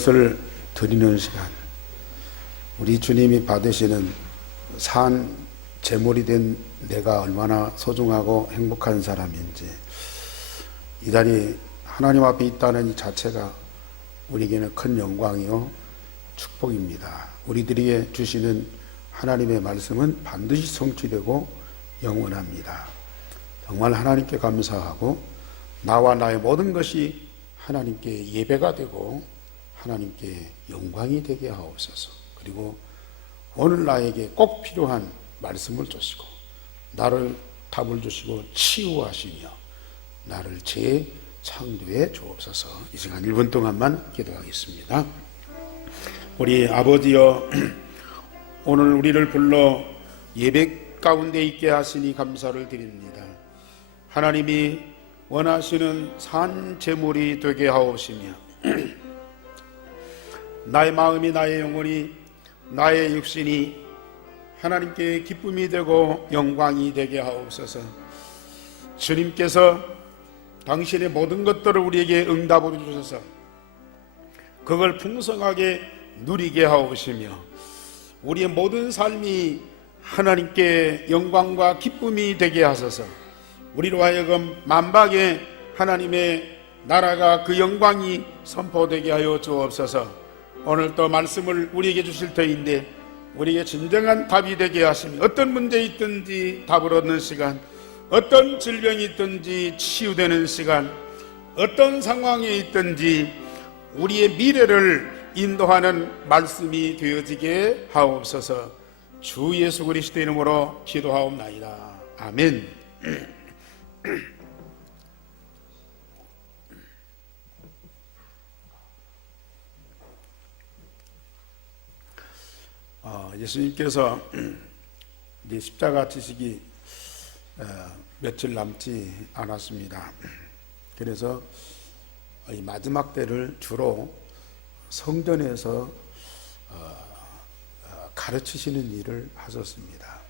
것을 드리는 시간, 우리 주님이 받으시는 산 제물이 된 내가 얼마나 소중하고 행복한 사람인지, 이 자리 하나님 앞에 있다는 이 자체가 우리에게는 큰 영광이요 축복입니다. 우리들에게 주시는 하나님의 말씀은 반드시 성취되고 영원합니다. 정말 하나님께 감사하고 나와 나의 모든 것이 하나님께 예배가 되고 하나님께 영광이 되게 하옵소서. 그리고 오늘 나에게 꼭 필요한 말씀을 주시고 나를 답을 주시고 치유하시며 나를 재창조해 주옵소서. 이 시간 1분 동안만 기도하겠습니다. 우리 아버지여, 오늘 우리를 불러 예배 가운데 있게 하시니 감사를 드립니다. 하나님이 원하시는 산 제물이 되게 하옵시며 나의 마음이, 나의 영혼이, 나의 육신이 하나님께 기쁨이 되고 영광이 되게 하옵소서. 주님께서 당신의 모든 것들을 우리에게 응답으로 주셔서 그걸 풍성하게 누리게 하옵시며 우리의 모든 삶이 하나님께 영광과 기쁨이 되게 하소서. 우리로 하여금 만방에 하나님의 나라가 그 영광이 선포되게 하여 주옵소서. 오늘 또 말씀을 우리에게 주실 터인데 우리에게 진정한 답이 되게 하시며 어떤 문제 있든지 답을 얻는 시간, 어떤 질병이 있든지 치유되는 시간, 어떤 상황에 있든지 우리의 미래를 인도하는 말씀이 되어지게 하옵소서. 주 예수 그리스도의 이름으로 기도하옵나이다. 아멘. 예수님께서 이제 십자가 지시기 며칠 남지 않았습니다. 그래서 이 마지막 때를 주로 성전에서 가르치시는 일을 하셨습니다.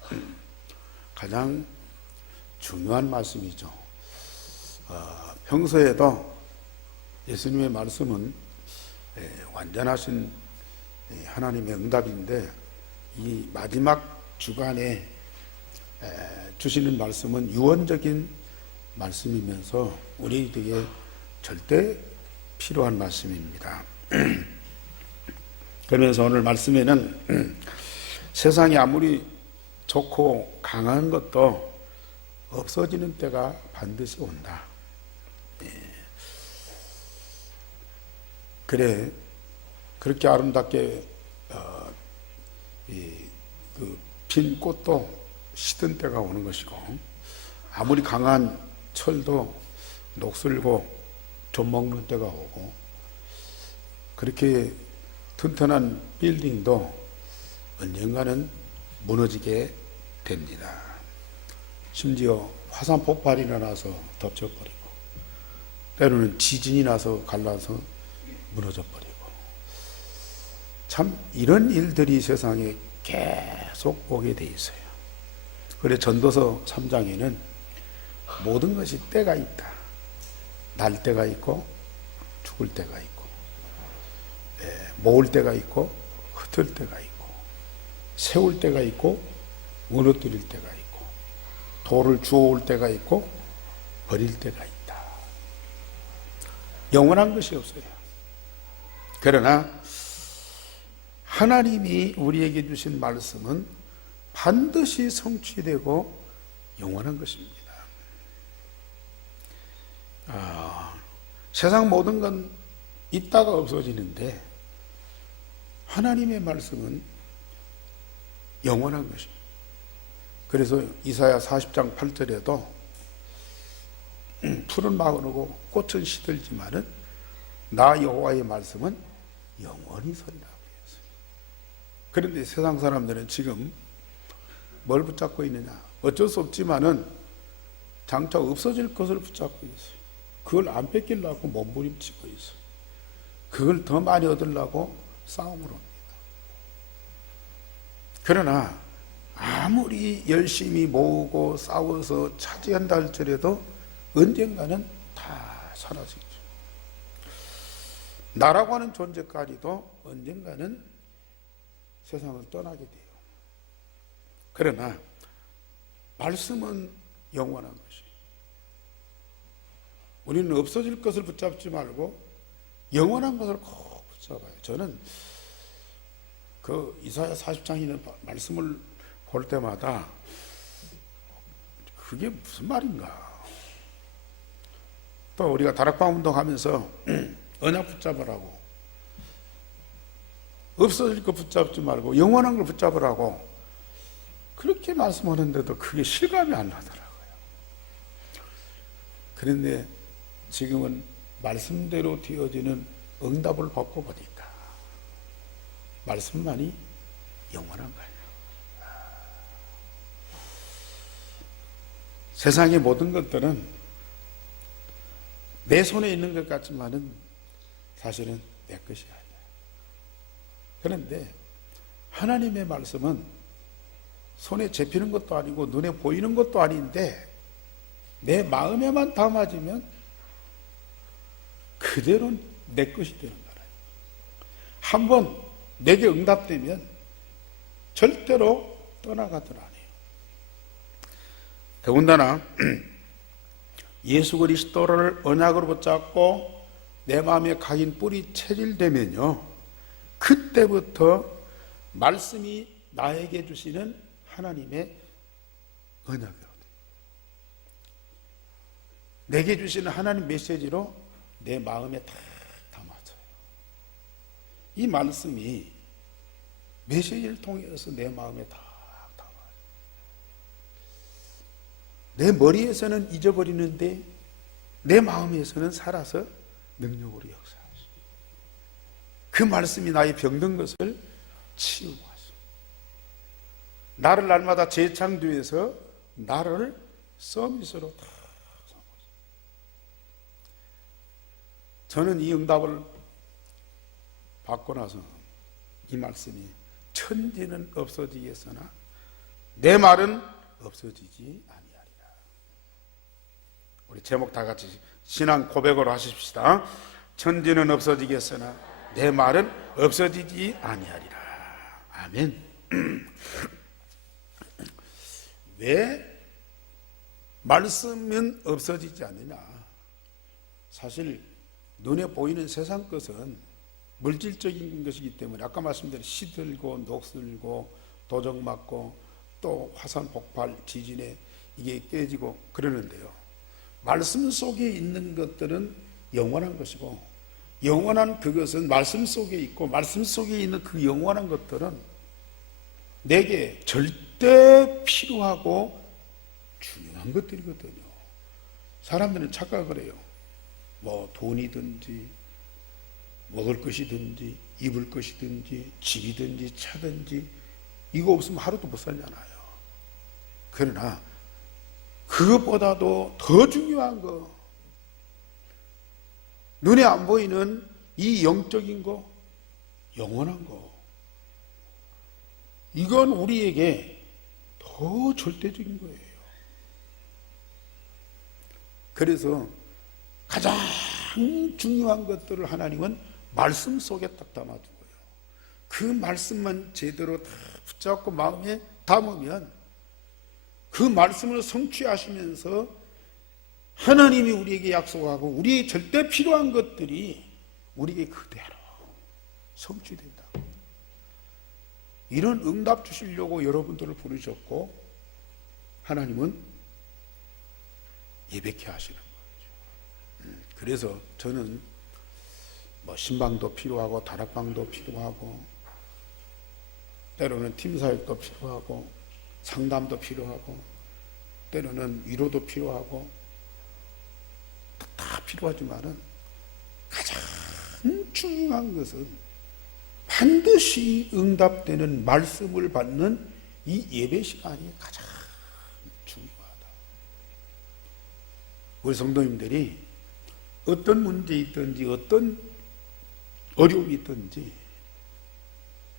가장 중요한 말씀이죠. 평소에도 예수님의 말씀은 완전하신 하나님의 응답인데 이 마지막 주간에 주시는 말씀은 유언적인 말씀이면서 우리에게 절대 필요한 말씀입니다. 그러면서 오늘 말씀에는 세상이 아무리 좋고 강한 것도 없어지는 때가 반드시 온다. 그래, 그렇게 아름답게 그 핀 꽃도 시든 때가 오는 것이고 아무리 강한 철도 녹슬고 좀먹는 때가 오고 그렇게 튼튼한 빌딩도 언젠가는 무너지게 됩니다. 심지어 화산 폭발이 나서 덮쳐버리고 때로는 지진이 나서 갈라서 무너져버리고 참 이런 일들이 세상에 계속 오게 돼 있어요. 그래 전도서 3장에는 모든 것이 때가 있다. 날 때가 있고 죽을 때가 있고 모을 때가 있고 흩을 때가 있고 세울 때가 있고 무너뜨릴 때가 있고 돌을 주워올 때가 있고 버릴 때가 있다. 영원한 것이 없어요. 그러나 하나님이 우리에게 주신 말씀은 반드시 성취되고 영원한 것입니다. 세상 모든 건 있다가 없어지는데 하나님의 말씀은 영원한 것입니다. 그래서 이사야 40장 8절에도 푸른 마르고 꽃은 시들지만은 나 여호와의 말씀은 영원히 서리라. 그런데 세상 사람들은 지금 뭘 붙잡고 있느냐? 어쩔 수 없지만은 장차 없어질 것을 붙잡고 있어요. 그걸 안 뺏기려고 몸부림치고 있어요. 그걸 더 많이 얻으려고 싸움을 합니다. 그러나 아무리 열심히 모으고 싸워서 차지한다 할지라도 언젠가는 다 사라지죠. 나라고 하는 존재까지도 언젠가는 세상을 떠나게 돼요. 그러나 말씀은 영원한 것이, 우리는 없어질 것을 붙잡지 말고 영원한 것을 꼭 붙잡아요. 저는 그 이사야 40장에 있는 말씀을 볼 때마다 그게 무슨 말인가. 또 우리가 다락방 운동하면서 언약 붙잡으라고, 없어질 것 붙잡지 말고 영원한 걸 붙잡으라고 그렇게 말씀하는데도 그게 실감이 안 나더라고요. 그런데 지금은 말씀대로 되어지는 응답을 받고 보니까 말씀만이 영원한 거예요. 세상의 모든 것들은 내 손에 있는 것 같지만은 사실은 내 것이 아니야. 그런데 하나님의 말씀은 손에 잡히는 것도 아니고 눈에 보이는 것도 아닌데 내 마음에만 담아지면 그대로 내 것이 되는 거예요. 한번 내게 응답되면 절대로 떠나가들 않아요. 더군다나 예수 그리스도를 언약으로 붙잡고 내 마음에 각인 뿌리 체질되면요, 그때부터 말씀이 나에게 주시는 하나님의 언약으로 돼요. 내게 주시는 하나님 메시지로 내 마음에 다 담아져요. 이 말씀이 메시지를 통해서 내 마음에 다 담아요. 내 머리에서는 잊어버리는데 내 마음에서는 살아서 능력으로 역사하시고, 그 말씀이 나의 병든 것을 치유하시고, 나를 날마다 재창조해서 나를 서밋으로 다 삼으시고. 저는 이 응답을 받고 나서 이 말씀이 천지는 없어지겠으나 내 말은 없어지지 아니하리라. 우리 제목 다 같이 신앙 고백으로 하십시다. 천지는 없어지겠으나 내 말은 없어지지 아니하리라. 아멘. 왜 말씀은 없어지지 않느냐? 사실 눈에 보이는 세상 것은 물질적인 것이기 때문에 아까 말씀드린 시들고 녹슬고 도적 맞고 또 화산 폭발 지진에 이게 깨지고 그러는데요, 말씀 속에 있는 것들은 영원한 것이고, 영원한 그것은 말씀 속에 있고, 말씀 속에 있는 그 영원한 것들은 내게 절대 필요하고 중요한 것들이거든요. 사람들은 착각을 해요. 뭐 돈이든지 먹을 것이든지 입을 것이든지 집이든지 차든지 이거 없으면 하루도 못 살잖아요. 그러나 그것보다도 더 중요한 거, 눈에 안 보이는 이 영적인 거, 영원한 거, 이건 우리에게 더 절대적인 거예요. 그래서 가장 중요한 것들을 하나님은 말씀 속에 딱 담아두고요, 그 말씀만 제대로 다 붙잡고 마음에 담으면 그 말씀을 성취하시면서 하나님이 우리에게 약속하고 우리의 절대 필요한 것들이 우리에게 그대로 성취된다. 이런 응답 주시려고 여러분들을 부르셨고 하나님은 예배케 하시는 거죠. 그래서 저는 뭐 신방도 필요하고 다락방도 필요하고 때로는 팀사역도 필요하고 상담도 필요하고 때로는 위로도 필요하고 다 필요하지만은 가장 중요한 것은 반드시 응답되는 말씀을 받는 이 예배 시간이 가장 중요하다. 우리 성도님들이 어떤 문제 있든지 어떤 어려움이 있든지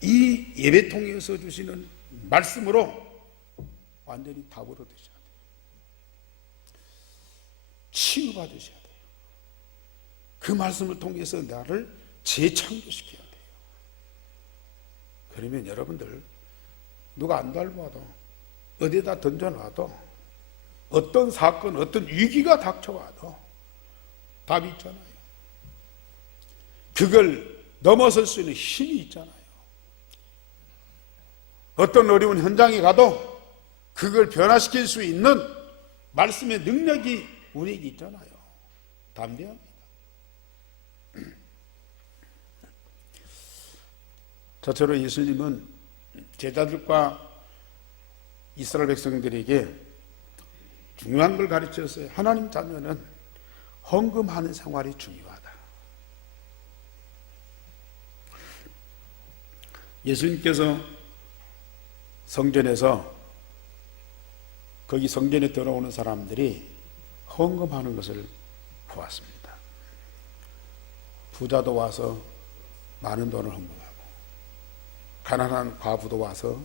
이 예배 통해서 주시는 말씀으로 완전히 답으로 되셔야 돼요. 치유받으셔야 돼요. 그 말씀을 통해서 나를 재창조시켜야 돼요. 그러면 여러분들 누가 안 닮아도 어디다 던져놔도 어떤 사건, 어떤 위기가 닥쳐와도 답이 있잖아요. 그걸 넘어설 수 있는 힘이 있잖아요. 어떤 어려운 현장에 가도 그걸 변화시킬 수 있는 말씀의 능력이 우리에게 있잖아요. 담대합니다. 저처럼 예수님은 제자들과 이스라엘 백성들에게 중요한 걸 가르쳤어요. 하나님 자녀는 헌금하는 생활이 중요하다. 예수님께서 성전에서 거기 성전에 들어오는 사람들이 헌금하는 것을 보았습니다. 부자도 와서 많은 돈을 헌금하고 가난한 과부도 와서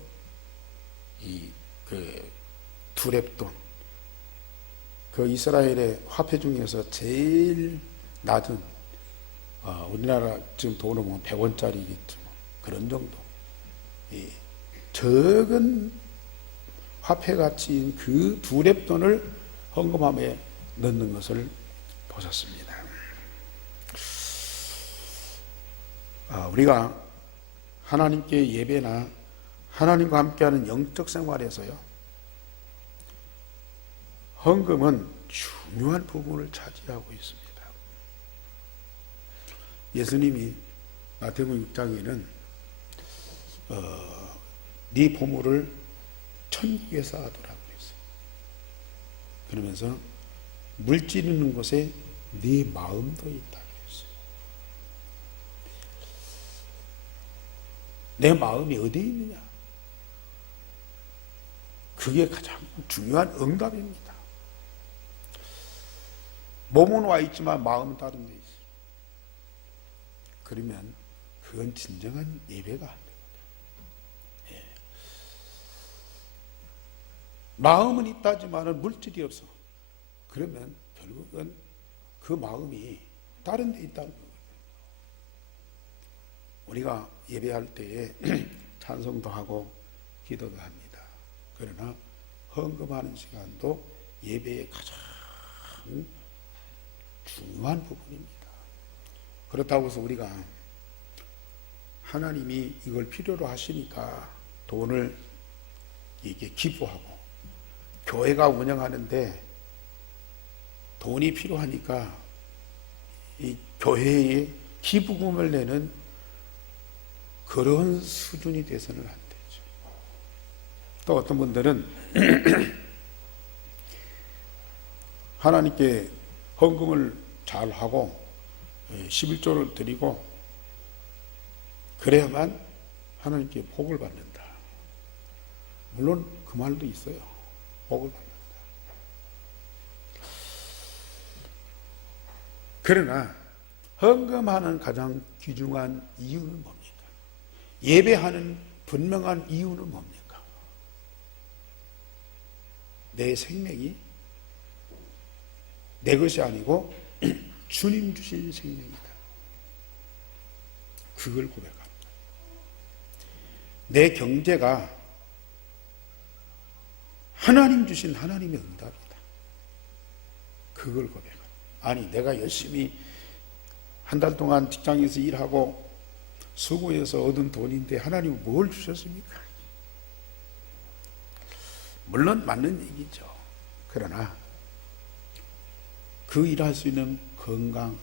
그 두렙돈, 그 이스라엘의 화폐 중에서 제일 낮은 우리나라 지금 돈으로 보면 100원짜리겠죠. 그런 정도. 적은 화폐같이 그 두렙돈을 헌금함에 넣는 것을 보셨습니다. 우리가 하나님께 예배나 하나님과 함께하는 영적 생활에서요, 헌금은 중요한 부분을 차지하고 있습니다. 예수님이 마태복음 6장에는 네 보물을 천국에 쌓아두라고 그랬어요. 그러면서 물질 있는 곳에 네 마음도 있다 그랬어요. 내 마음이 어디에 있느냐? 그게 가장 중요한 응답입니다. 몸은 와 있지만 마음은 다른 데 있어요. 그러면 그건 진정한 예배가 안 되거든요. 예. 마음은 있다지만 물질이 없어. 그러면 결국은 그 마음이 다른 데 있다는 거거든요. 우리가 예배할 때에 찬송도 하고 기도도 합니다. 그러나 헌금하는 시간도 예배의 가장 중요한 부분입니다. 그렇다고 해서 우리가 하나님이 이걸 필요로 하시니까 돈을 이게 기부하고, 교회가 운영하는데 돈이 필요하니까 이 교회에 기부금을 내는 그런 수준이 돼서는 안 되죠. 또 어떤 분들은 하나님께 헌금을 잘 하고 11조를 드리고 그래야만 하나님께 복을 받는다. 물론 그 말도 있어요. 복을 받는다. 그러나 헌금하는 가장 귀중한 이유는 뭡니까? 예배하는 분명한 이유는 뭡니까? 내 생명이 내 것이 아니고 주님 주신 생명이다. 그걸 고백합니다. 내 경제가 하나님 주신 하나님의 응답이다. 그걸 고백합니다. 아니, 내가 열심히 한 달 동안 직장에서 일하고 수고해서 얻은 돈인데 하나님은 뭘 주셨습니까? 물론 맞는 얘기죠. 그러나 그 일할 수 있는 건강,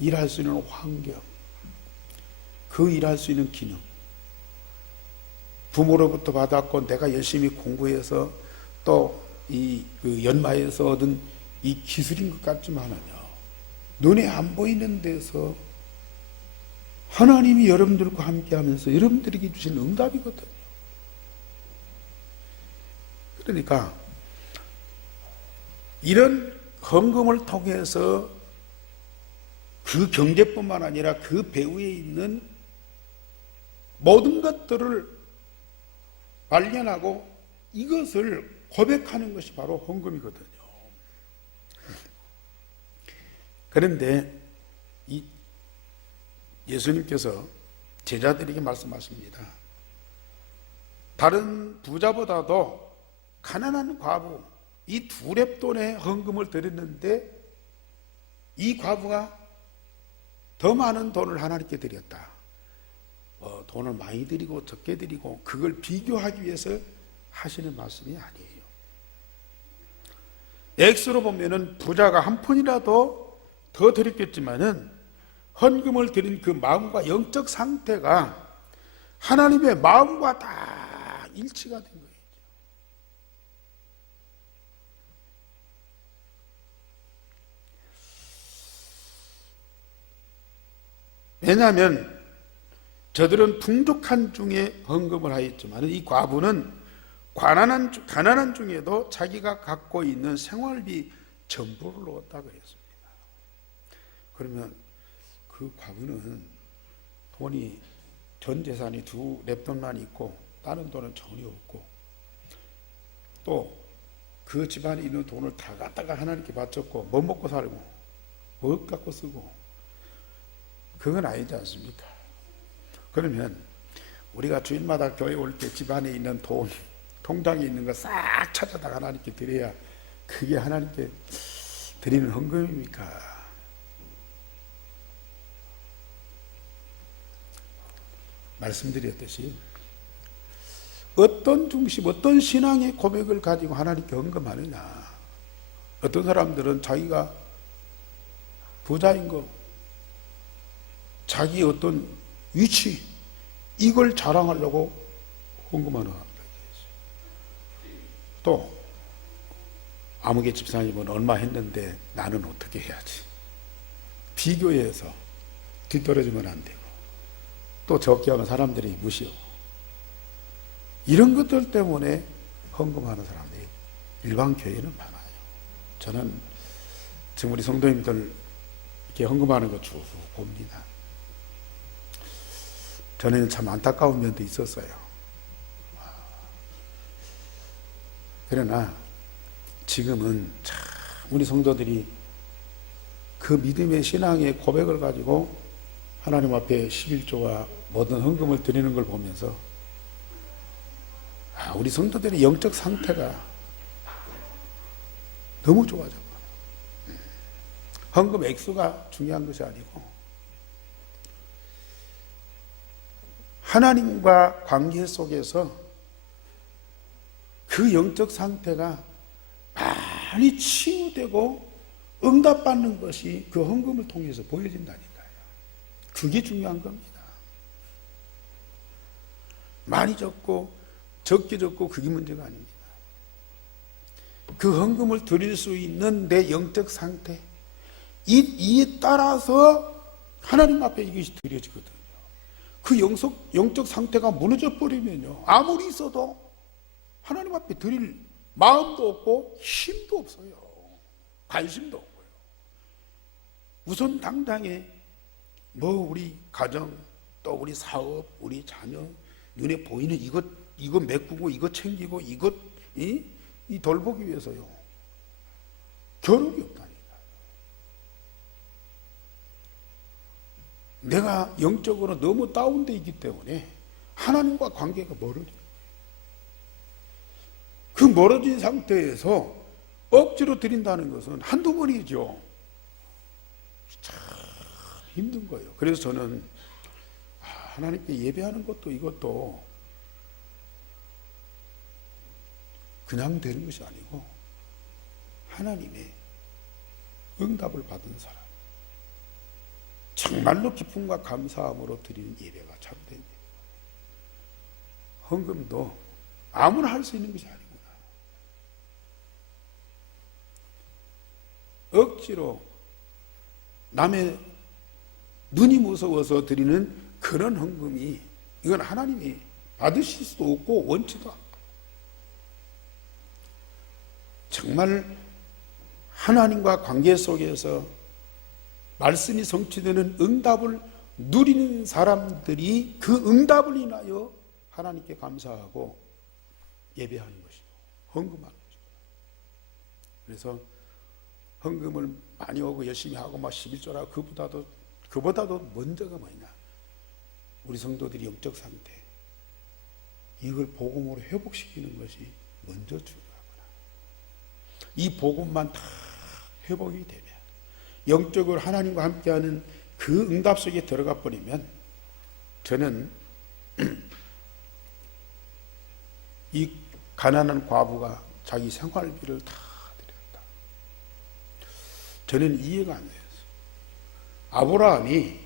일할 수 있는 환경, 그 일할 수 있는 기능, 부모로부터 받았고 내가 열심히 공부해서 또 그 연마에서 얻은 이 기술인 것 같지만은요, 눈에 안 보이는 데서 하나님이 여러분들과 함께하면서 여러분들에게 주신 응답이거든요. 그러니까 이런 헌금을 통해서 그 경제뿐만 아니라 그 배후에 있는 모든 것들을 발견하고 이것을 고백하는 것이 바로 헌금이거든요. 그런데 예수님께서 제자들에게 말씀하십니다. 다른 부자보다도 가난한 과부, 이 두 렙돈의 헌금을 드렸는데 이 과부가 더 많은 돈을 하나님께 드렸다. 돈을 많이 드리고 적게 드리고 그걸 비교하기 위해서 하시는 말씀이 아니에요. 액수로 보면은 부자가 한 푼이라도 더 드렸겠지만은 헌금을 드린 그 마음과 영적 상태가 하나님의 마음과 다 일치가 된 거예요. 왜냐하면 저들은 풍족한 중에 헌금을 하였지만 이 과부는 가난한 중에도 자기가 갖고 있는 생활비 전부를 넣었다고 했습니다. 그러면 그 과부는 돈이 전 재산이 두 렙돈만 있고 다른 돈은 전혀 없고 또 그 집안에 있는 돈을 다 갖다가 하나님께 바쳤고 뭐 먹고 살고 뭐 갖고 쓰고 그건 아니지 않습니까? 그러면 우리가 주일마다 교회 올 때 집안에 있는 돈, 통장에 있는 거 싹 찾아다가 하나님께 드려야 그게 하나님께 드리는 헌금입니까? 말씀드렸듯이 어떤 중심, 어떤 신앙의 고백을 가지고 하나님께 헌금하느냐. 어떤 사람들은 자기가 부자인 거, 자기 어떤 위치, 이걸 자랑하려고 헌금하는 사람들이 있어요. 또 아무개 집사님은 얼마 했는데 나는 어떻게 해야지. 비교해서 뒤떨어지면 안 되고 또 적게 하면 사람들이 무시하고 이런 것들 때문에 헌금하는 사람들이 일반 교회는 많아요. 저는 지금 우리 성도님들 이렇게 헌금하는 거 쭉 봅니다. 전에는 참 안타까운 면도 있었어요. 그러나 지금은 참 우리 성도들이 그 믿음의 신앙의 고백을 가지고 하나님 앞에 11조와 모든 헌금을 드리는 걸 보면서 우리 성도들의 영적 상태가 너무 좋아졌구나. 헌금 액수가 중요한 것이 아니고 하나님과 관계 속에서 그 영적 상태가 많이 치유되고 응답받는 것이 그 헌금을 통해서 보여진다니까요. 그게 중요한 겁니다. 많이 줬고 적게 줬고 그게 문제가 아닙니다. 그 헌금을 드릴 수 있는 내 영적 상태, 이에 따라서 하나님 앞에 이것이 드려지거든요. 그 영적 상태가 무너져 버리면요, 아무리 있어도 하나님 앞에 드릴 마음도 없고 힘도 없어요. 관심도 없고요. 우선 당장에 우리 가정, 또 우리 사업, 우리 자녀, 눈에 보이는 이거 메꾸고 이거 챙기고 이것 이 돌보기 위해서요. 겨를이 없다니까. 내가 영적으로 너무 다운되어 있기 때문에 하나님과 관계가 멀어져요. 그 멀어진 상태에서 억지로 드린다는 것은 한두 번이죠. 참 힘든 거예요. 그래서 저는 하나님께 예배하는 것도 이것도 그냥 되는 것이 아니고 하나님의 응답을 받은 사람, 정말로 기쁨과 감사함으로 드리는 예배가 참된 예배. 헌금도 아무나 할 수 있는 것이 아니구나. 억지로 남의 눈이 무서워서 드리는 그런 헌금이 이건 하나님이 받으실 수도 없고 원치도 않고 정말 하나님과 관계 속에서 말씀이 성취되는 응답을 누리는 사람들이 그 응답을 인하여 하나님께 감사하고 예배하는 것이고 헌금하는 것이고. 그래서 헌금을 많이 오고 열심히 하고 막 11조라 그보다도 먼저가 뭐냐, 우리 성도들이 영적 상태, 이걸 복음으로 회복시키는 것이 먼저 중요하구나. 이 복음만 다 회복이 되면, 영적으로 하나님과 함께하는 그 응답 속에 들어가 버리면, 저는 이 가난한 과부가 자기 생활비를 다 드렸다. 저는 이해가 안 돼요. 아브라함이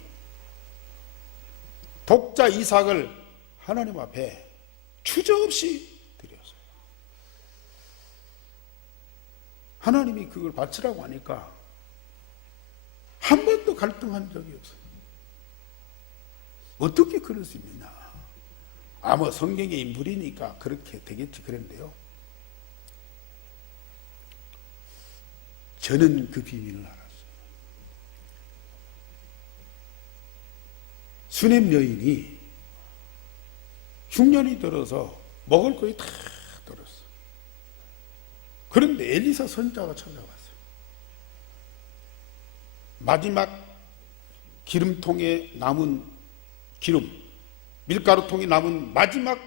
독자 이삭을 하나님 앞에 추저없이 드렸어요. 하나님이 그걸 바치라고 하니까 한 번도 갈등한 적이 없어요. 어떻게 그럴 수 있느냐? 뭐 성경의 인물이니까 그렇게 되겠지 그랬는데요. 저는 그 비밀을 알았어요. 수넴 여인이 흉년이 들어서 먹을 것이 다 들었어. 그런데 엘리사 선자가 찾아왔어요. 마지막 기름통에 남은 기름, 밀가루통에 남은 마지막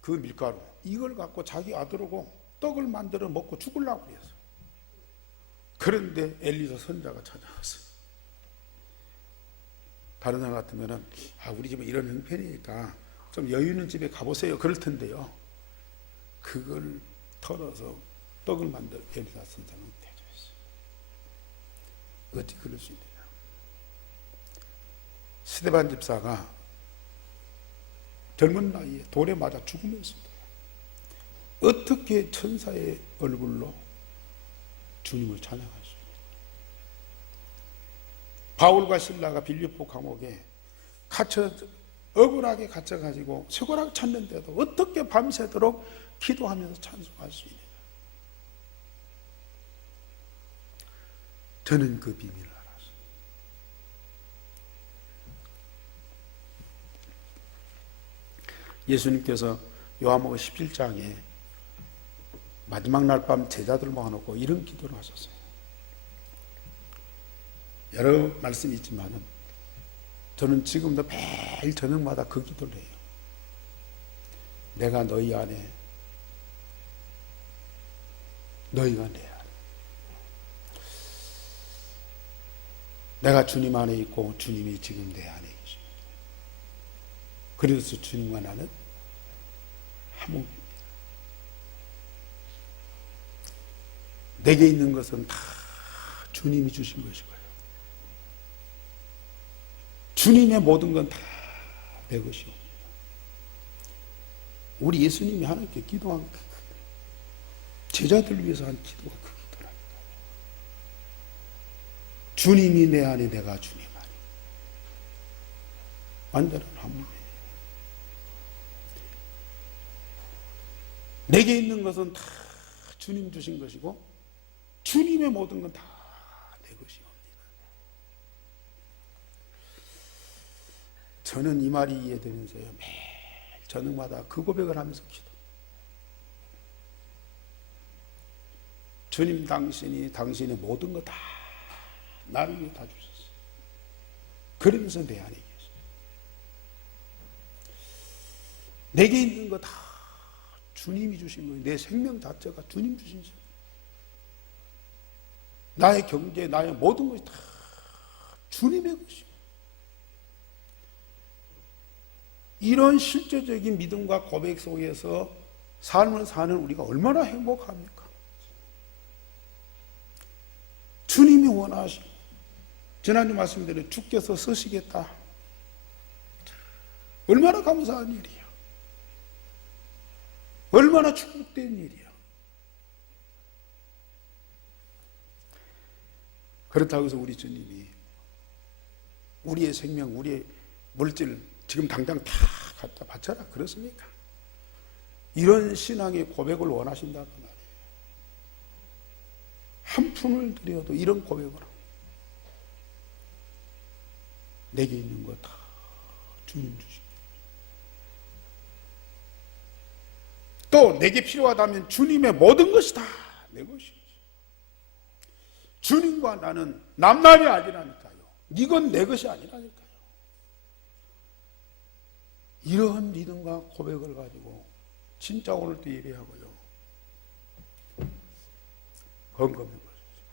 그 밀가루, 이걸 갖고 자기 아들하고 떡을 만들어 먹고 죽으려고 그랬어요. 그런데 엘리사 선자가 찾아왔어요. 다른 사람 같으면은 우리 집은 이런 형편이니까 좀 여유 있는 집에 가보세요 그럴 텐데요, 그걸 털어서 떡을 만들어 엘리사 선자는 대접했어요. 어찌 그럴 수 있느냐? 스데반 집사가 젊은 나이에 돌에 맞아 죽으면서도 어떻게 천사의 얼굴로 주님을 찬양할 수 있느냐? 바울과 실라가 빌립보 감옥에 억울하게 갇혀가지고 쇠고락 찾는데도 어떻게 밤새도록 기도하면서 찬송할 수 있느냐? 저는 그 비밀을 알았어요. 예수님께서 요한복음 17장에 마지막 날 밤 제자들 모아놓고 이런 기도를 하셨어요. 여러 말씀이 있지만 저는 지금도 매일 저녁마다 그 기도를 해요. 내가 너희 안에, 너희가 내 안에. 내가 주님 안에 있고 주님이 지금 내 안에 계십니다. 그래서 주님과 나는 한 몸입니다. 내게 있는 것은 다 주님이 주신 것이고요, 주님의 모든 건 다 내 것이옵니다. 우리 예수님이 하나님께 기도한 제자들 위해서 한 기도가 그 기도라니까요. 주님이 내 안에, 내가 주님 안에. 완전한 한 몸이에요. 내게 있는 것은 다 주님 주신 것이고 주님의 모든 건 다 내 것이옵니다. 저는 이 말이 이해되면서요, 매일 저녁마다 그 고백을 하면서 기도. 주님, 당신의 모든 거 다 나를 위해 다 주셨어요. 그러면서 내 안에 계세요. 내게 있는 거 다 주님이 주신 거예요. 내 생명 자체가 주님 주신 거예요. 나의 경제, 나의 모든 것이 다 주님의 것이에요. 이런 실제적인 믿음과 고백 속에서 삶을 사는 우리가 얼마나 행복합니까? 주님이 원하시고, 지난주 말씀대로 주께서 쓰시겠다. 얼마나 감사한 일이야. 얼마나 축복된 일이야. 그렇다고 해서 우리 주님이 우리의 생명, 우리의 물질 지금 당장 다 갖다 바쳐라 그렇습니까? 이런 신앙의 고백을 원하신다는 말이에요. 한 푼을 드려도 이런 고백으로 내게 있는 거 다 주님 주시고, 또 내게 필요하다면 주님의 모든 것이 다 내 것이지. 주님과 나는 남남이 아니라니까요. 이건 내 것이 아니라니까요. 이러한 믿음과 고백을 가지고 진짜 오늘도 예배하고요, 헌금해 보십시오.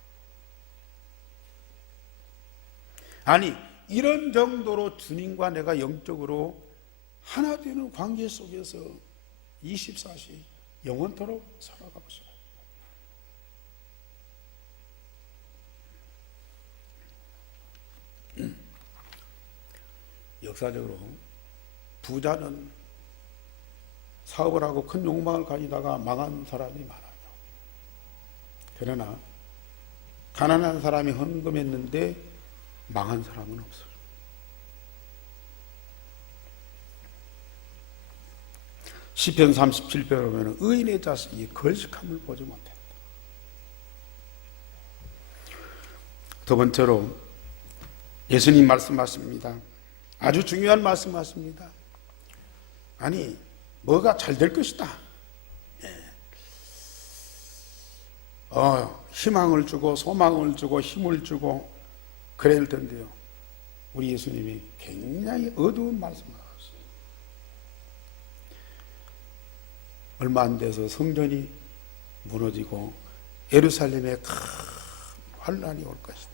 아니, 이런 정도로 주님과 내가 영적으로 하나 되는 관계 속에서 24시 영원토록 살아가고 싶어요. 역사적으로 부자는 사업을 하고 큰 욕망을 가지다가 망한 사람이 많아요. 그러나 가난한 사람이 헌금했는데 망한 사람은 없어요. 시편 37편에 보면 의인의 자식이 걸식함을 보지 못했다. 두 번째로 예수님 말씀하십니다. 아주 중요한 말씀하십니다. 아니, 뭐가 잘 될 것이다, 희망을 주고 소망을 주고 힘을 주고 그래야 될 텐데요, 우리 예수님이 굉장히 어두운 말씀을 하셨어요. 얼마 안 돼서 성전이 무너지고 예루살렘에 큰 환란이 올 것이다,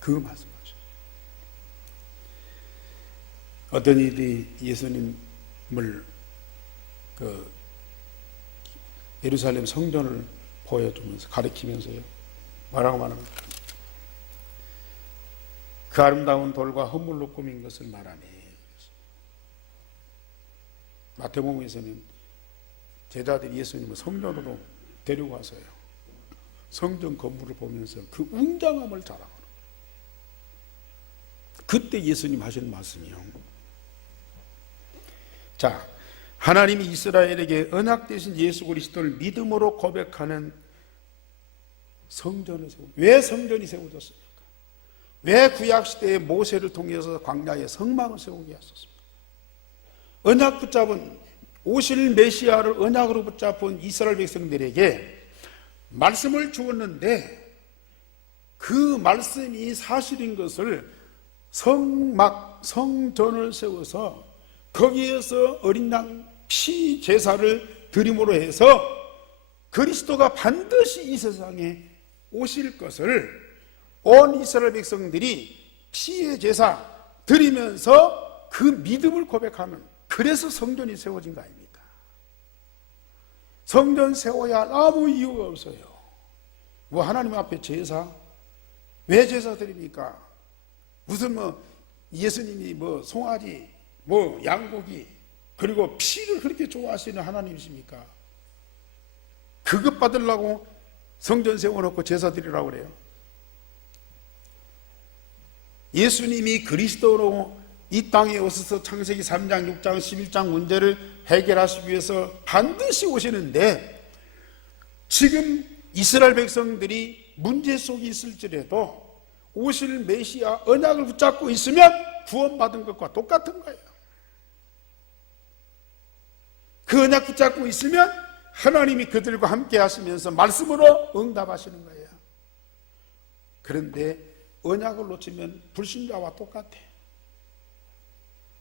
그 말씀하죠. 어떤 이들이 예수님을 예루살렘 성전을 보여주면서 가리키면서요, 뭐라고 말합니까? 그 아름다운 돌과 헌물로 꾸민 것을 말하네. 마태복음에서는 제자들이 예수님을 성전으로 데리고 와서요, 성전 건물을 보면서 그 웅장함을 자랑하는 거예요. 그때 예수님 하신 말씀이요, 자, 하나님이 이스라엘에게 언약 되신 예수 그리스도를 믿음으로 고백하는 성전을 세우고, 왜 성전이 세워졌습니까? 왜 구약시대에 모세를 통해서 광야에 성막을 세우게 하셨습니까? 언약 붙잡은, 오실 메시아를 언약으로 붙잡은 이스라엘 백성들에게 말씀을 주었는데 그 말씀이 사실인 것을 성전을 세워서 거기에서 어린 양 피 제사를 드림으로 해서 그리스도가 반드시 이 세상에 오실 것을 온 이스라엘 백성들이 피의 제사 드리면서 그 믿음을 고백하는, 그래서 성전이 세워진 거 아닙니까? 성전 세워야 할 아무 이유가 없어요. 뭐 하나님 앞에 제사, 왜 제사 드립니까? 무슨 예수님이 송아지, 양고기, 그리고 피를 그렇게 좋아하시는 하나님이십니까? 그것 받으려고 성전 세워놓고 제사 드리라고 그래요? 예수님이 그리스도로 이 땅에 오셔서 창세기 3장, 6장, 11장 문제를 해결하시기 위해서 반드시 오시는데, 지금 이스라엘 백성들이 문제 속에 있을지라도 오실 메시아 언약을 붙잡고 있으면 구원받은 것과 똑같은 거예요. 그 언약 붙잡고 있으면 하나님이 그들과 함께 하시면서 말씀으로 응답하시는 거예요. 그런데 언약을 놓치면 불신자와 똑같아.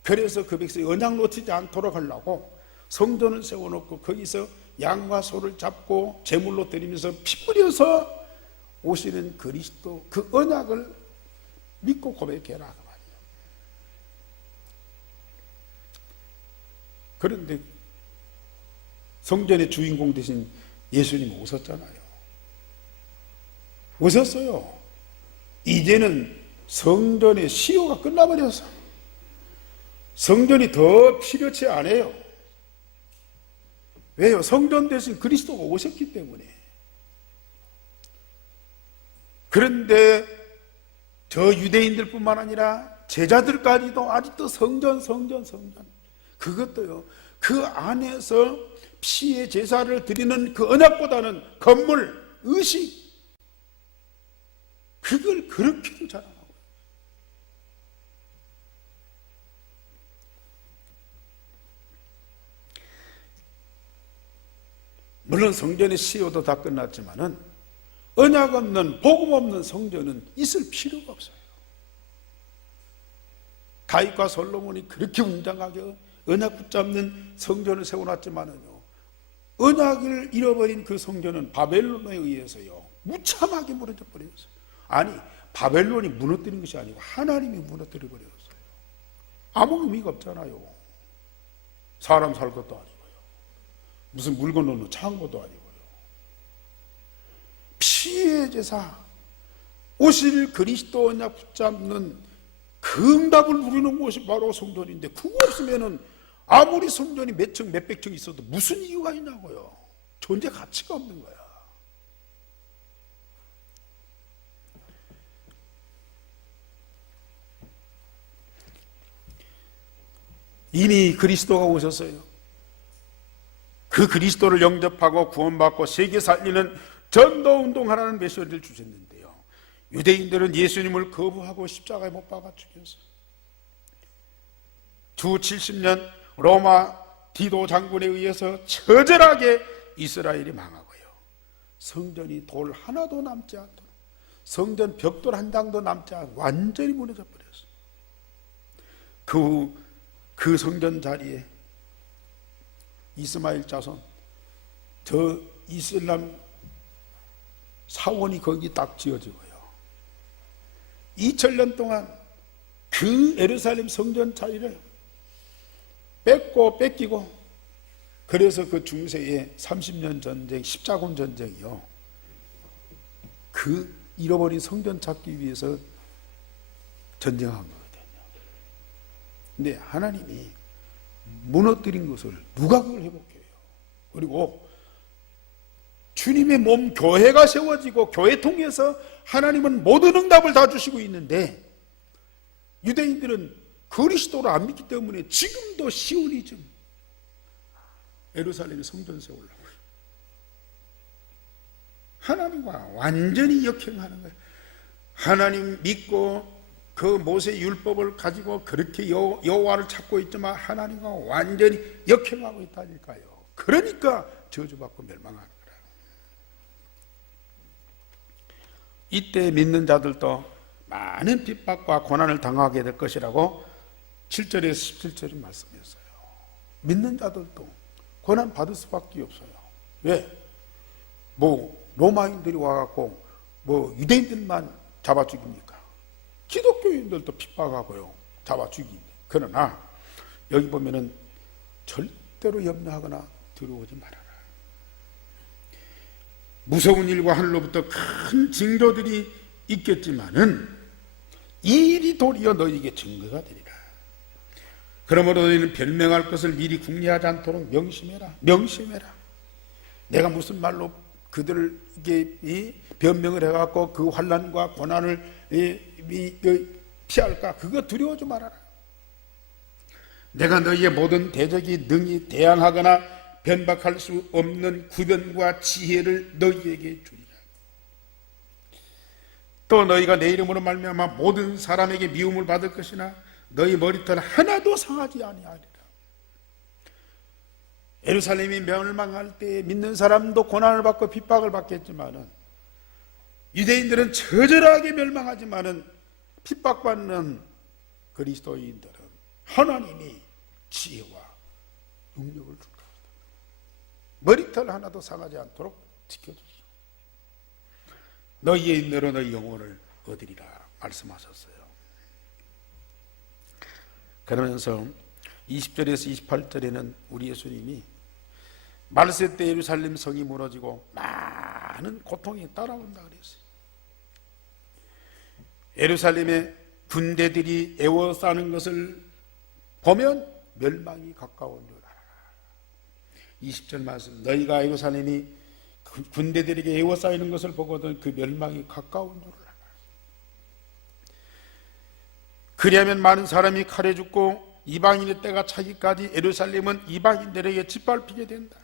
그래서 그 백성이 언약 놓치지 않도록 하려고 성전을 세워놓고 거기서 양과 소를 잡고 제물로 드리면서 피 뿌려서 오시는 그리스도, 그 언약을 믿고 고백해라 그 말이에요. 그런데 성전의 주인공 되신 예수님 오셨잖아요. 오셨어요. 이제는 성전의 시효가 끝나버렸어. 성전이 더 필요치 않아요. 왜요? 성전 대신 그리스도가 오셨기 때문에. 그런데 저 유대인들뿐만 아니라 제자들까지도 아직도 성전. 그것도요, 그 안에서 피의 제사를 드리는 그 언약보다는 건물, 의식, 그걸 그렇게도 자랑하고. 물론 성전의 시효도 다 끝났지만은 언약 없는, 복음 없는 성전은 있을 필요가 없어요. 다윗과 솔로몬이 그렇게 웅장하게 언약 붙잡는 성전을 세워놨지만은요, 언약을 잃어버린 그 성전은 바벨론에 의해서요 무참하게 무너져 버렸어요. 아니, 바벨론이 무너뜨린 것이 아니고 하나님이 무너뜨려 버렸어요. 아무 의미가 없잖아요. 사람 살 것도 아니고요, 무슨 물건 넣는 창고도 아니고요. 피의 제사, 오실 그리스도 언약 붙잡는 그 응답을 누리는 곳이 바로 성전인데, 그거 없으면은 아무리 성전이 몇 층, 몇백 층 있어도 무슨 이유가 있냐고요. 존재 가치가 없는 거야. 이미 그리스도가 오셨어요. 그 그리스도를 영접하고 구원받고 세계 살리는 전도운동하라는 메시지를 주셨는데요, 유대인들은 예수님을 거부하고 십자가에 못 박아 죽였어요. 주 70년 로마 디도 장군에 의해서 처절하게 이스라엘이 망하고요, 성전이 돌 하나도 남지 않도록, 성전 벽돌 한 장도 남지 않고 완전히 무너져 버렸어요. 그 성전 자리에 이스마엘 자손, 저 이슬람 사원이 거기 딱 지어지고요, 2000년 동안 그 예루살렘 성전 자리를 뺏고 뺏기고, 그래서 그 중세의 30년 전쟁, 십자군 전쟁이요, 그 잃어버린 성전 찾기 위해서 전쟁한 거거든요. 근데 하나님이 무너뜨린 것을 누가 그걸 회복해요? 그리고 주님의 몸 교회가 세워지고 교회 통해서 하나님은 모든 응답을 다 주시고 있는데, 유대인들은 그리스도를 안 믿기 때문에 지금도 시오니즘, 예루살렘에 성전 세우려고 하나님과 완전히 역행하는 거예요. 하나님 믿고 그 모세 율법을 가지고 그렇게 여호와를 찾고 있지만 하나님과 완전히 역행하고 있다니까요. 그러니까 저주받고 멸망하는 거라. 이때 믿는 자들도 많은 핍박과 고난을 당하게 될 것이라고 7절에서 17절이 말씀했어요. 믿는 자들도 고난 받을 수밖에 없어요. 왜? 로마인들이 와갖고 유대인들만 잡아 죽입니까? 기독교인들도 핍박하고요, 잡아 죽입니다. 그러나 여기 보면은 절대로 염려하거나 두려워하지 말아라. 무서운 일과 하늘로부터 큰 징조들이 있겠지만은 이 일이 도리어 너희에게 증거가 되리라. 그러므로 너희는 변명할 것을 미리 궁리하지 않도록 명심해라. 명심해라. 내가 무슨 말로 그들에게 변명을 해갖고 그 환난과 고난을 피할까? 그거 두려워하지 말아라. 내가 너희의 모든 대적이 능히 대항하거나 변박할 수 없는 구변과 지혜를 너희에게 주리라. 또 너희가 내 이름으로 말미암아 모든 사람에게 미움을 받을 것이나 너희 머리털 하나도 상하지 아니하리라. 예루살렘이 멸망할 때 믿는 사람도 고난을 받고 핍박을 받겠지만은, 유대인들은 처절하게 멸망하지만은 핍박받는 그리스도인들은 하나님이 지혜와 능력을 줄 것이다. 머리털 하나도 상하지 않도록 지켜주시오. 너희의 인내로 너희 영혼을 얻으리라 말씀하셨어요. 그러면서 20절에서 28절에는 우리 예수님이 말세 때 예루살렘 성이 무너지고 많은 고통이 따라온다 그랬어요. 예루살렘의 군대들이 에워싸는 것을 보면 멸망이 가까운 줄 알아라. 20절 말씀, 너희가 예루살렘이 군대들에게 에워싸이는 것을 보거든 그 멸망이 가까운 줄 알아라. 그리하면 많은 사람이 칼에 죽고 이방인의 때가 차기까지 예루살렘은 이방인들에게 짓밟히게 된다.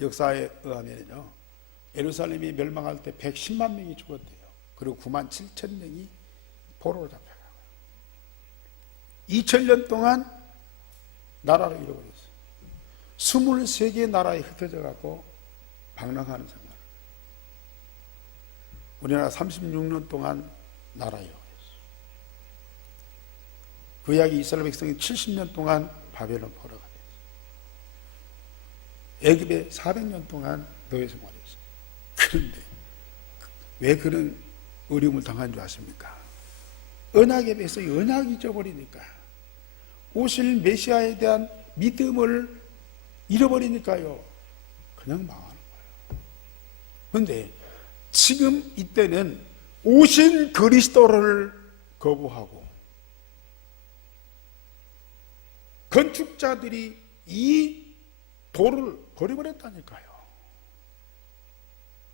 역사에 의하면요, 예루살렘이 멸망할 때 110만 명이 죽었대요. 그리고 9만 7천 명이 포로로 잡혀가고 2000년 동안 나라를 잃어버렸어요. 23개의 나라에 흩어져 갖고 방랑하는 생활. 우리나라 36년 동안 나라 잃어버렸어요. 구약의 이스라엘 백성이 70년 동안 바벨론 포로가 됐어요. 애굽에 400년 동안 노예 생활했어요. 그런데 왜 그런 어려움을 당한 줄 아십니까? 언약에 비해서 언약이 잊어버리니까, 오실 메시아에 대한 믿음을 잃어버리니까요, 그냥 망하는 거예요. 그런데 지금 이때는 오신 그리스도를 거부하고 건축자들이 이 도를 버려버렸다니까요.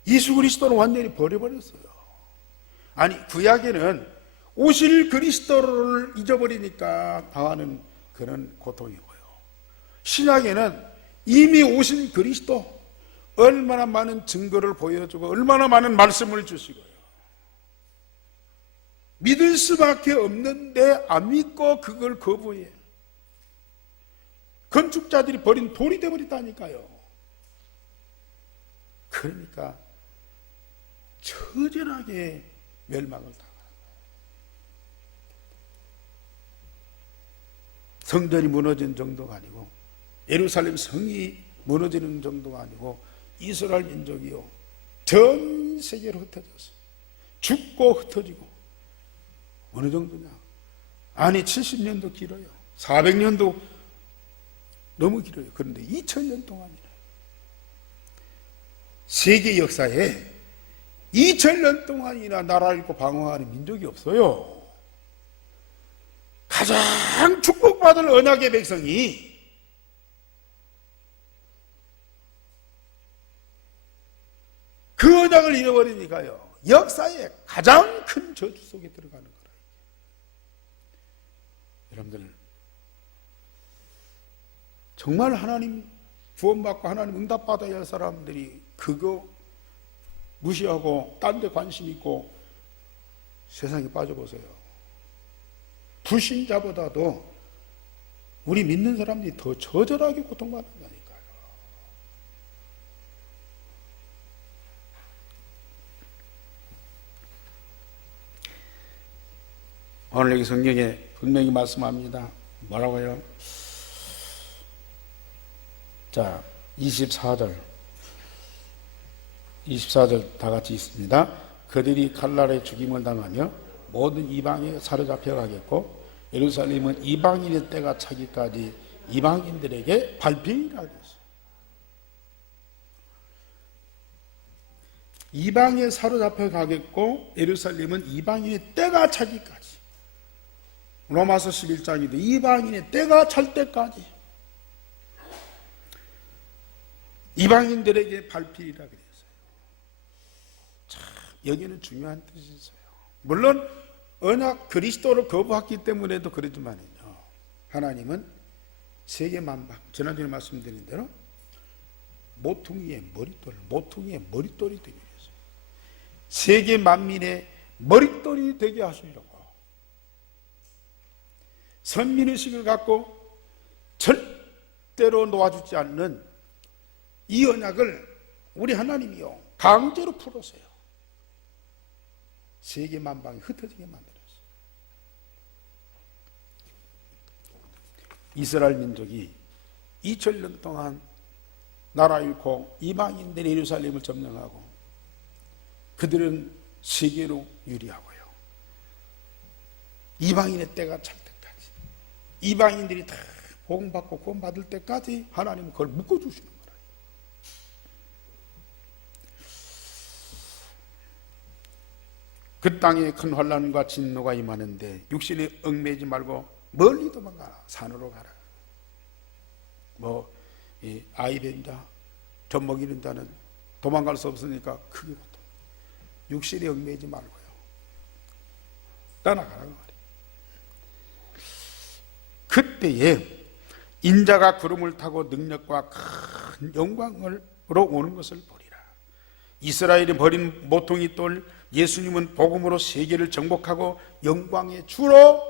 예수 그리스도를 완전히 버려버렸어요. 아니, 구약에는 오실 그리스도를 잊어버리니까 당하는 그런 고통이고요, 신약에는 이미 오신 그리스도, 얼마나 많은 증거를 보여주고 얼마나 많은 말씀을 주시고요, 믿을 수밖에 없는데 안 믿고 그걸 거부해. 건축자들이 버린 돌이 되어버렸다니까요. 그러니까 처절하게 멸망을 당하는 거예요. 성전이 무너진 정도가 아니고, 예루살렘 성이 무너지는 정도가 아니고, 이스라엘 민족이요, 전 세계로 흩어졌어요. 죽고 흩어지고. 어느 정도냐? 아니, 70년도 길어요. 400년도 너무 길어요. 그런데 2000년 동안이래요. 세계 역사에 2000년 동안이나 나라 잃고 방황하는 민족이 없어요. 가장 축복받을 언약의 백성이 그 언약을 잃어버리니까요, 역사의 가장 큰 저주 속에 들어가는 거예요. 여러분들, 정말 하나님 구원받고 하나님 응답받아야 할 사람들이 그거 무시하고 딴 데 관심 있고 세상에 빠져보세요. 불신자보다도 우리 믿는 사람들이 더 처절하게 고통받는다니까요. 오늘 여기 성경에 분명히 말씀합니다. 뭐라고요? 자, 24절 다 같이 있습니다. 그들이 칼날에 죽임을 당하며 모든 이방에 사로잡혀 가겠고, 예루살렘은 이방인의 때가 차기까지 이방인들에게 발병이라 했어요. 이방에 사로잡혀 가겠고, 예루살렘은 이방인의 때가 차기까지. 로마서 11장에도 이방인의 때가 찰 때까지 이방인들에게 발필이라 그랬어요. 참, 여기는 중요한 뜻이 있어요. 물론 언약 그리스도를 거부했기 때문에도 그러지만요, 하나님은 세계 만방, 지난주에 말씀드린 대로 모퉁이의 머릿돌이 되게 했어요. 세계 만민의 머릿돌이 되게 하시려고 선민의식을 갖고 절대로 놓아주지 않는 이 언약을 우리 하나님이요, 강제로 풀었어요. 세계 만방이 흩어지게 만들었어요. 이스라엘 민족이 2000년 동안 나라 잃고 이방인들이 예루살렘을 점령하고, 그들은 세계로 유리하고요, 이방인의 때가 찰 때까지, 이방인들이 다 복음받고 구원받을 때까지 하나님은 그걸 묶어주시는 거예요. 그 땅에 큰 환난과 진노가 임하는데 육신에 얽매이지 말고 멀리 도망가라. 산으로 가라. 아이 된 자, 젖 먹이는 자는 도망갈 수 없으니까 크게 고통. 육신에 얽매이지 말고요, 떠나가라고 말이에요. 그때에 인자가 구름을 타고 능력과 큰 영광으로 오는 것을 보리라. 이스라엘이 버린 모퉁이 돌 예수님은 복음으로 세계를 정복하고 영광의 주로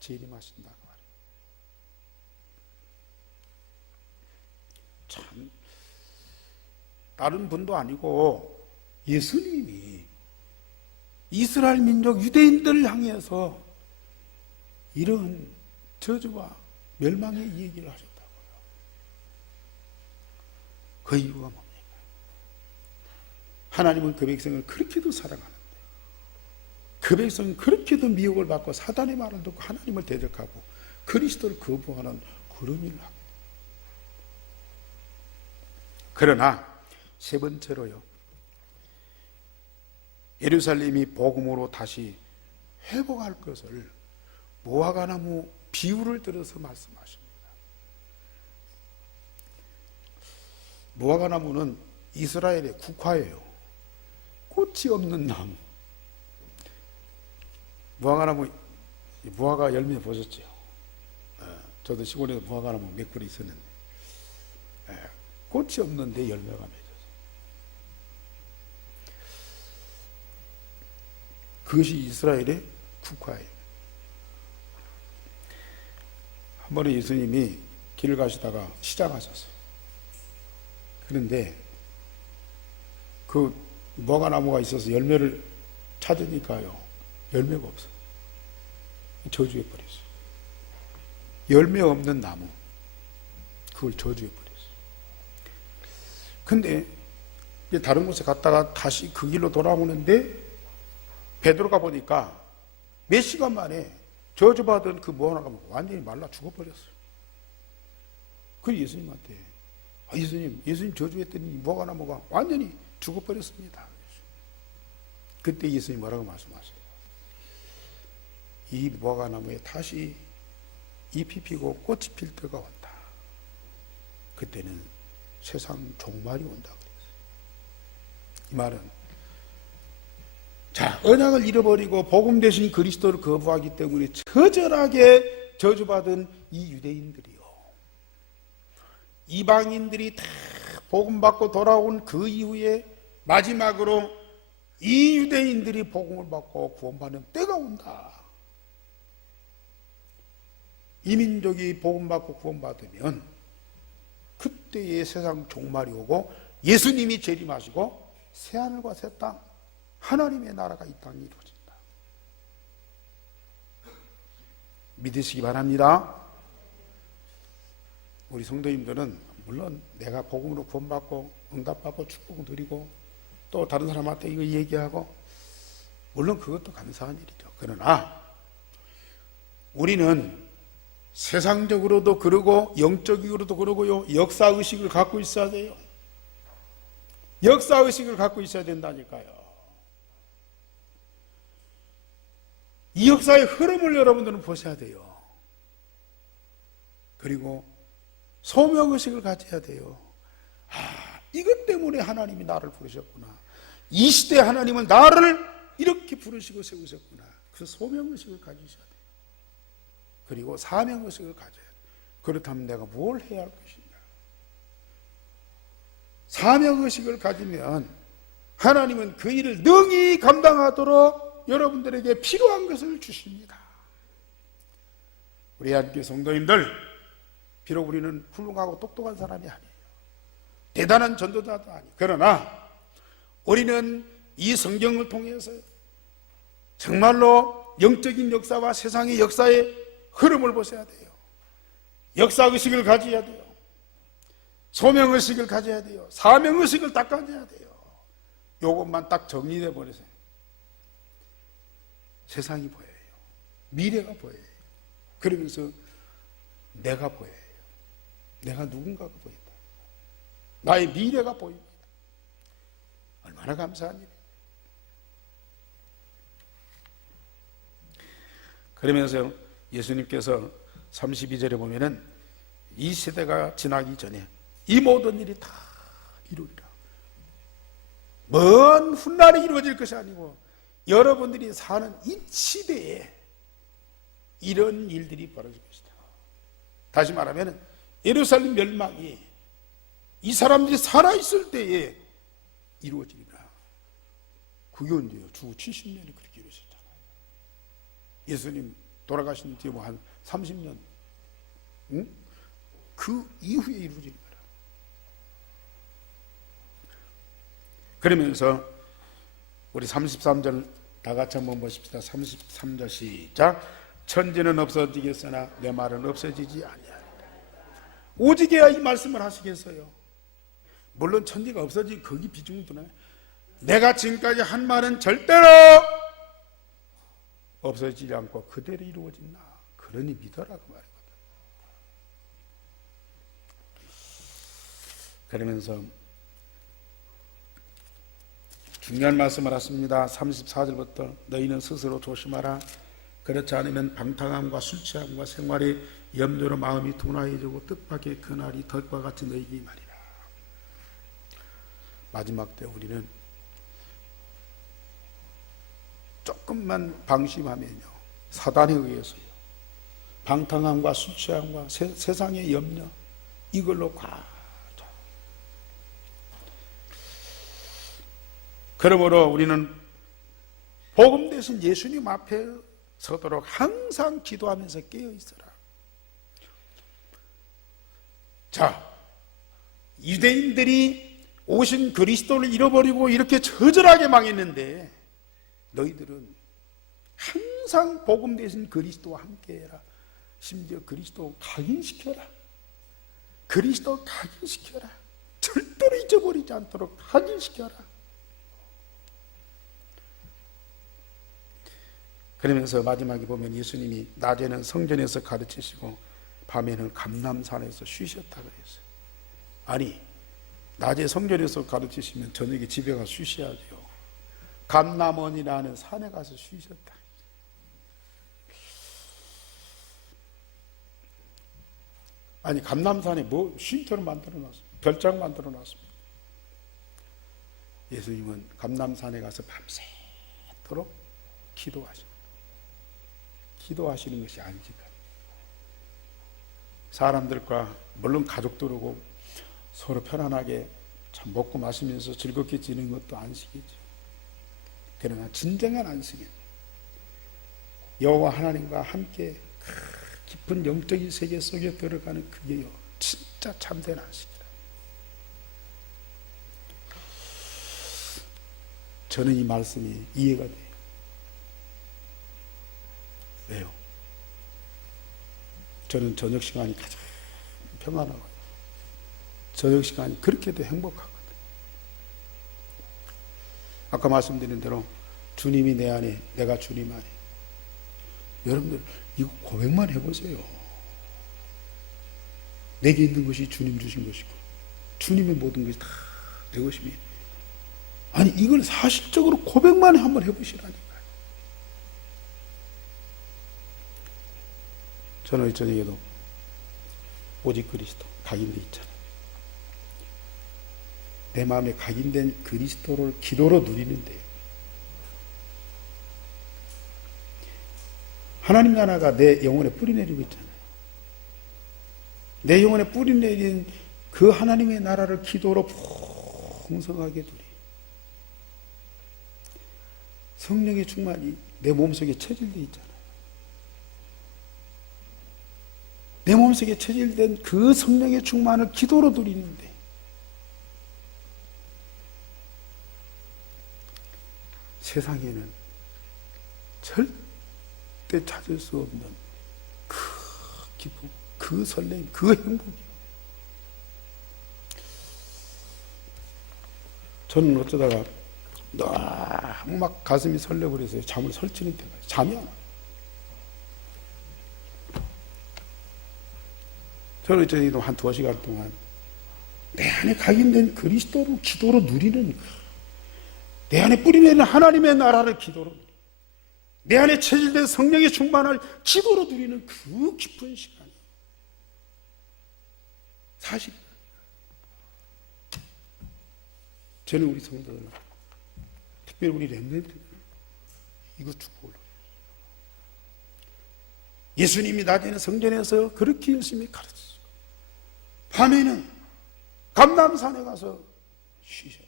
재림하신다고 말이에요. 참, 다른 분도 아니고 예수님이 이스라엘 민족 유대인들을 향해서 이런 저주와 멸망의 얘기를 하셨다고요. 그 이유가 뭡니까? 하나님은 그 백성을 그렇게도 사랑하는데 그 백성은 그렇게도 미혹을 받고 사단의 말을 듣고 하나님을 대적하고 그리스도를 거부하는 그런 일을 하게 됩니다. 그러나 세 번째로요, 예루살렘이 복음으로 다시 회복할 것을 무화과나무 비유를 들어서 말씀하십니다. 무화과나무는 이스라엘의 국화예요. 꽃이 없는 나무. 무화과나무, 무화과 열매 보셨죠? 저도 시골에서 무화과나무 몇 그루 있었는데 꽃이 없는데 열매가 맺어서 그것이 이스라엘의 국화예요. 한 번에 예수님이 길을 가시다가 시장하셨어요. 그런데 그 무화과나무가 있어서 열매를 찾으니까요, 열매가 없어요. 저주해 버렸어요. 열매 없는 나무, 그걸 저주해 버렸어요. 근데 다른 곳에 갔다가 다시 그 길로 돌아오는데 베드로가 보니까 몇 시간 만에 저주받은 그 무화과나무가 완전히 말라 죽어버렸어요. 그래서 예수님한테 예수님 저주했더니 무화과나무가 완전히 죽어버렸습니다. 그때 예수님이 뭐라고 말씀하세요? 이 무화과나무에 다시 잎이 피고 꽃이 필 때가 온다. 그때는 세상 종말이 온다 그랬어요. 이 말은 언약을 잃어버리고 복음 대신 그리스도를 거부하기 때문에 처절하게 저주받은 이 유대인들이요, 이방인들이 다 복음 받고 돌아온 그 이후에 마지막으로 이 유대인들이 복음을 받고 구원받는 때가 온다. 이 민족이 복음 받고 구원받으면 그때의 세상 종말이 오고 예수님이 재림하시고 새하늘과 새 땅, 하나님의 나라가 이 땅에 이루어진다. 믿으시기 바랍니다. 우리 성도님들은 물론 내가 복음으로 구원받고 응답받고 축복 누리고 또 다른 사람한테 이거 얘기하고 물론 그것도 감사한 일이죠. 그러나 우리는 세상적으로도 그러고 영적으로도 그러고요, 역사의식을 갖고 있어야 돼요. 역사의식을 갖고 있어야 된다니까요. 이 역사의 흐름을 여러분들은 보셔야 돼요. 그리고 소명의식을 가져야 돼요. 이것 때문에 하나님이 나를 부르셨구나. 이 시대에 하나님은 나를 이렇게 부르시고 세우셨구나. 그 소명의식을 가지셔야 돼요. 그리고 사명의식을 가져야 돼요. 그렇다면 내가 뭘 해야 할 것인가. 사명의식을 가지면 하나님은 그 일을 능히 감당하도록 여러분들에게 필요한 것을 주십니다. 우리 한교회 성도님들, 비록 우리는 훌륭하고 똑똑한 사람이 아니에요. 대단한 전도자도 아니에요. 그러나 우리는 이 성경을 통해서 정말로 영적인 역사와 세상의 역사의 흐름을 보셔야 돼요. 역사의식을 가져야 돼요. 소명의식을 가져야 돼요. 사명의식을 딱 가져야 돼요. 요것만 딱 정리돼 버리세요. 세상이 보여요. 미래가 보여요. 그러면서 내가 보여요. 내가 누군가가 보인다. 나의 미래가 보입니다. 얼마나 감사한 일이에요. 그러면서 예수님께서 32절에 보면은 이 세대가 지나기 전에 이 모든 일이 다 이루리라. 먼 훗날에 이루어질 것이 아니고 여러분들이 사는 이 시대에 이런 일들이 벌어질 것이다. 다시 말하면 예루살렘 멸망이 이 사람들이 살아있을 때에 이루어지리라. 그게 언제요? 주 70년이 그렇게 이루어졌잖아요. 예수님 돌아가신 뒤에 뭐 한 30년, 응? 그 이후에 이루어지는 거라. 그러면서 우리 33절 다 같이 한번 보십시다. 33절 시작. 천지는 없어지겠으나 내 말은 없어지지 아니하리라. 오직해야 이 말씀을 하시겠어요. 물론 천지가 없어지기 거기 비중을 두나요? 내가 지금까지 한 말은 절대로 없어지지 않고 그대로 이루어진다. 그러니 믿어라 그 말이거든. 그러면서 중요한 말씀을 하십니다. 34절부터 너희는 스스로 조심하라. 그렇지 않으면 방탕함과 술 취함과 생활의 염려로 마음이 둔화해지고 뜻밖의 그날이 덫과 같이 너희에게 말이라. 마지막 때 우리는 조금만 방심하면요, 사단에 의해서요, 방탕함과 술 취함과 세상의 염려 이걸로 그러므로 우리는 복음 대신 예수님 앞에 서도록 항상 기도하면서 깨어 있어라. 자, 유대인들이 오신 그리스도를 잃어버리고 이렇게 처절하게 망했는데 너희들은 항상 복음 대신 그리스도와 함께해라. 심지어 그리스도 각인시켜라. 그리스도 각인시켜라. 절대로 잊어버리지 않도록 각인시켜라. 그러면서 마지막에 보면 예수님이 낮에는 성전에서 가르치시고 밤에는 감람산에서 쉬셨다고 그랬어요. 아니, 낮에 성전에서 가르치시면 저녁에 집에 가서 쉬셔야죠. 감람원이라는 산에 가서 쉬셨다. 아니, 감람산에 뭐 쉼터를 만들어 놨습니다. 별장 만들어 놨습니다. 예수님은 감람산에 가서 밤새도록 기도하시는 것이 안식입니다. 사람들과 물론 가족들하고 서로 편안하게 참 먹고 마시면서 즐겁게 지내는 것도 안식이죠. 그러나 진정한 안식은 여호와 하나님과 함께 깊은 영적인 세계 속에 들어가는 그게요, 진짜 참된 안식이다. 저는 이 말씀이 이해가 돼요. 왜요? 저는 저녁 시간이 가장 평안하고 저녁 시간이 그렇게도 행복하거든요. 아까 말씀드린 대로 주님이 내 안에, 내가 주님 안에. 여러분들 이거 고백만 해보세요. 내게 있는 것이 주님 주신 것이고 주님의 모든 것이 다 내 것이며, 아니 이걸 사실적으로 고백만 한번 해보시라니까요. 저는 저녁에도 오직 그리스도 각인되어 있잖아요. 내 마음에 각인된 그리스도를 기도로 누리는데요, 하나님 나라가 내 영혼에 뿌리내리고 있잖아요. 내 영혼에 뿌리내린 그 하나님의 나라를 기도로 풍성하게 누리, 성령의 충만이 내 몸속에 체질되어 있잖아요. 내 몸속에 체질된 그 성령의 충만을 기도로 누리는데, 세상에는 절대 찾을 수 없는 그 기쁨, 그 설렘, 그 행복이요. 저는 어쩌다가 너무 막 가슴이 설레버려서 잠을 설치는 때가 잠이 안 와요. 저는 저희도 한 2시간 동안 내 안에 각인된 그리스도를 기도로 누리는, 내 안에 뿌리내리는 하나님의 나라를 기도로 누리는, 내 안에 체질된 성령의 충만을 기도로 누리는 그 깊은 시간이 사실, 저는 우리 성도들, 특별히 우리 렘넌트들 이거 죽고 올라요. 예수님이 낮에는 성전에서 그렇게 열심히 가르치시고 밤에는 감람산에 가서 쉬셨다.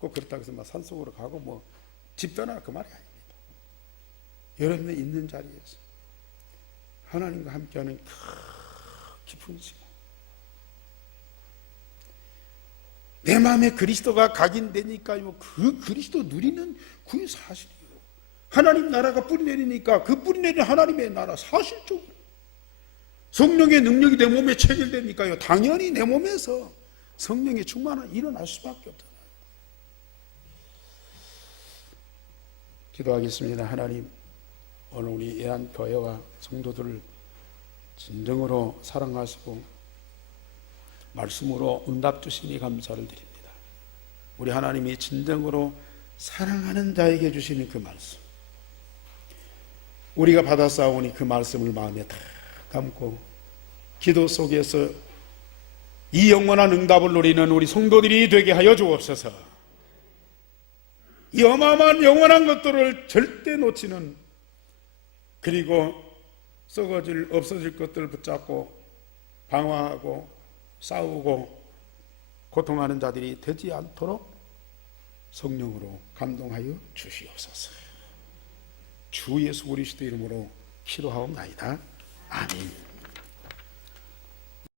꼭 그렇다고 해서 막 산속으로 가고 뭐 집 떠나라 그 말이 아닙니다. 여러분의 있는 자리에서 하나님과 함께하는 깊은 시간, 내 마음에 그리스도가 각인되니까 그 그리스도 누리는 그게 사실이에요. 하나님 나라가 뿌리 내리니까 그 뿌리 내린 하나님의 나라 사실적으로 성령의 능력이 내 몸에 체결되니까요, 당연히 내 몸에서 성령의 충만함이 일어날 수밖에 없잖아요. 기도하겠습니다. 하나님, 오늘 우리 애안교회와 성도들을 진정으로 사랑하시고 말씀으로 응답 주시니 감사를 드립니다. 우리 하나님이 진정으로 사랑하는 자에게 주시는 그 말씀, 우리가 받아싸우니 그 말씀을 마음에 다 담고 기도 속에서 이 영원한 응답을 누리는 우리 성도들이 되게 하여 주옵소서. 이 어마어마한 영원한 것들을 절대 놓치는, 그리고 썩어질 없어질 것들을 붙잡고 방황하고 싸우고 고통하는 자들이 되지 않도록 성령으로 감동하여 주시옵소서. 주 예수 그리스도 이름으로 기도하옵나이다. 아멘.